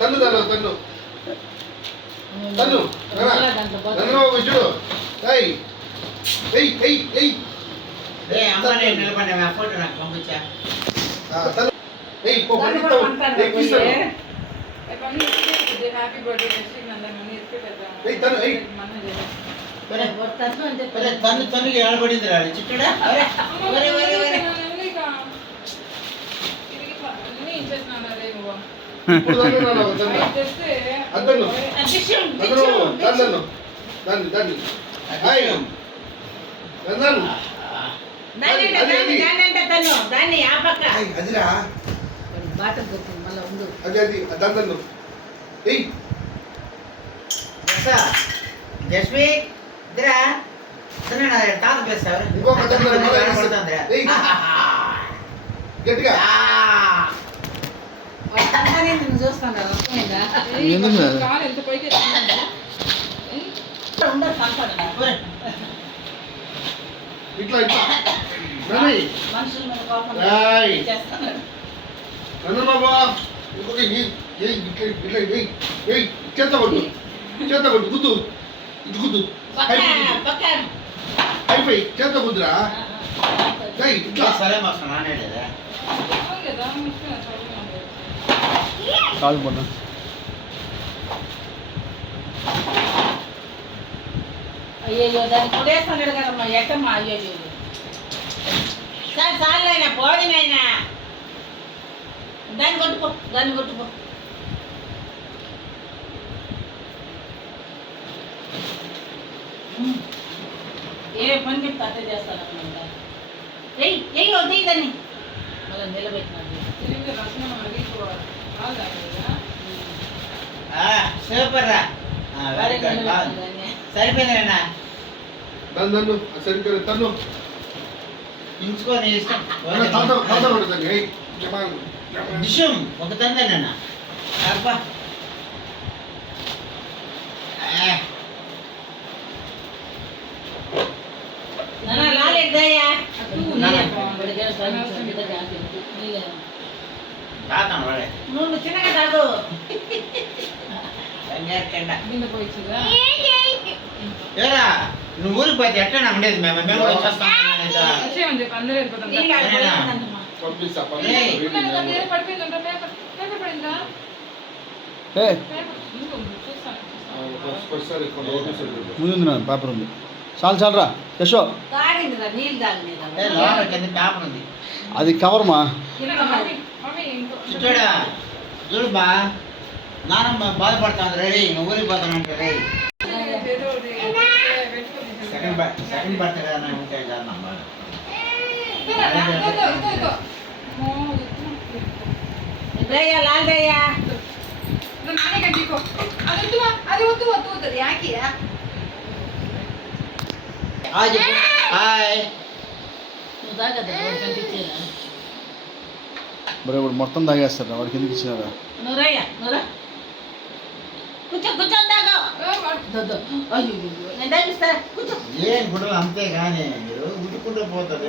తన్ను తన్ను తన్ను తన్ను తన్ను విజుడు ఏయ్ ఏయ్ ఏయ్ ఏయ్ ఏ అమ్మ నేను నిలబడి నా ఫోటో నాకు పంపించా తన్ను ఏయ్ పో పండితో ఏయ్ కిస్సో happy birthday next Nandan money ఎత్తుకెళ్తా ఏయ్ తన్ను ఏయ్ ఒరే ఒరే తన్ను తన్నుకి ఏడబడింది రా చిట్టుడా ఒరే ఒరే ఒరే ఒరే ఇప్పుడు తన్ను తన్ను అద్దను తన్ను తన్ను తన్ను ఏయ్ తన్ను దాన్ని ఆ పక్క అదిరా బాటలు దొరుకుతుంది మళ్ళీ ఉండు అది అది తన్ను ఏయ్ జస్వి ఇద్దరా తన తాత పిలుస్తారు ఇంకొక తన్ను ఏయ్ గట్టిగా నేను చూస్తాను కాలు ఎంత పైకి ఎత్తుకుందా ఉండదు కనపడదా ఇట్లా ఇట్లా నని మనుషుల మీద కోపం ఏయ్ చేస్తున్నాడు నన్ను బాబా ఇంకొక ఏయ్ ఏయ్ ఇట్లా ఇట్లా ఏయ్ ఏయ్ చేత కొట్టు గుద్దు ఇది గుద్దు పక్క అయిపోయి చేత గుద్దురా ఏయ్ ఇట్లా సరే మాకు నానేలేదా కదా ముఖ్యం కాలు పడ్డా అయ్యో దాన్ని కొడేస్తున్నాడు కదమ్మా ఎట్టమ్మా అయ్యో సార్ చాలైనా పోదినైనా దాన్ని కొట్టుకో ఏ పని చెప్తే అర్థం చేస్తానమ్మా ఎయ్యి వద్దు దాన్ని మళ్ళీ నిలబెట్టినాడు రసనం అడిగిపోవాలి కాదు కదా సూపర్ రా వెరీ గుడ్ సరిపోయిందన్నా నన్ను సరిగ్గా తన్ను ఇంచుకో నీ ఇష్టం తాత కొడుతుంది ఏయ్ జమాన్ డిషం ఒక తందేనన్నా అబ్బా తాతాను వాడే నువ్వు చిన్నగా తాగు పోయిచ్చుగా ఏరా నువ్వు ఊరికి పోతే ఎట్లా ఉండేది మేము మేము వచ్చేస్తాం వచ్చేయమని చెప్పి అందరూ వెళ్ళిపోతాం పంపిస్తా పడిపోయిందంట పేపర్ పడిందా ముందు పేపర్ ఉంది చాలు రా యశో తాగిందిరా నీళ్ళు తాగినదా లోపల కింద పేపర్ ఉంది అది కవర్మా చూడా చూడు బా నానమ్మ బాధపడుతుంది రెడీ నువ్వు ఊరికి పోతానంటే రెడీ సెకండ్ బర్త్డే కదా ఉంటాయి కదా లాల్దయ్యా నానే కట్టికో అది వద్దు యాకి హాయ్ నువ్వు తాగదా కనిపించేలా మరి ఇప్పుడు మొత్తం తాగేస్తారు వాడికి ఎందుకు ఇచ్చినారా నువ్వయ్యా నువ్వురా కూర్చో తాగో అయ్యో నేను తాగిస్తా కూర్చో ఏం గుడ్డలు అంతే కానీ మీరు ఉట్టుకుంటూ పోతుంది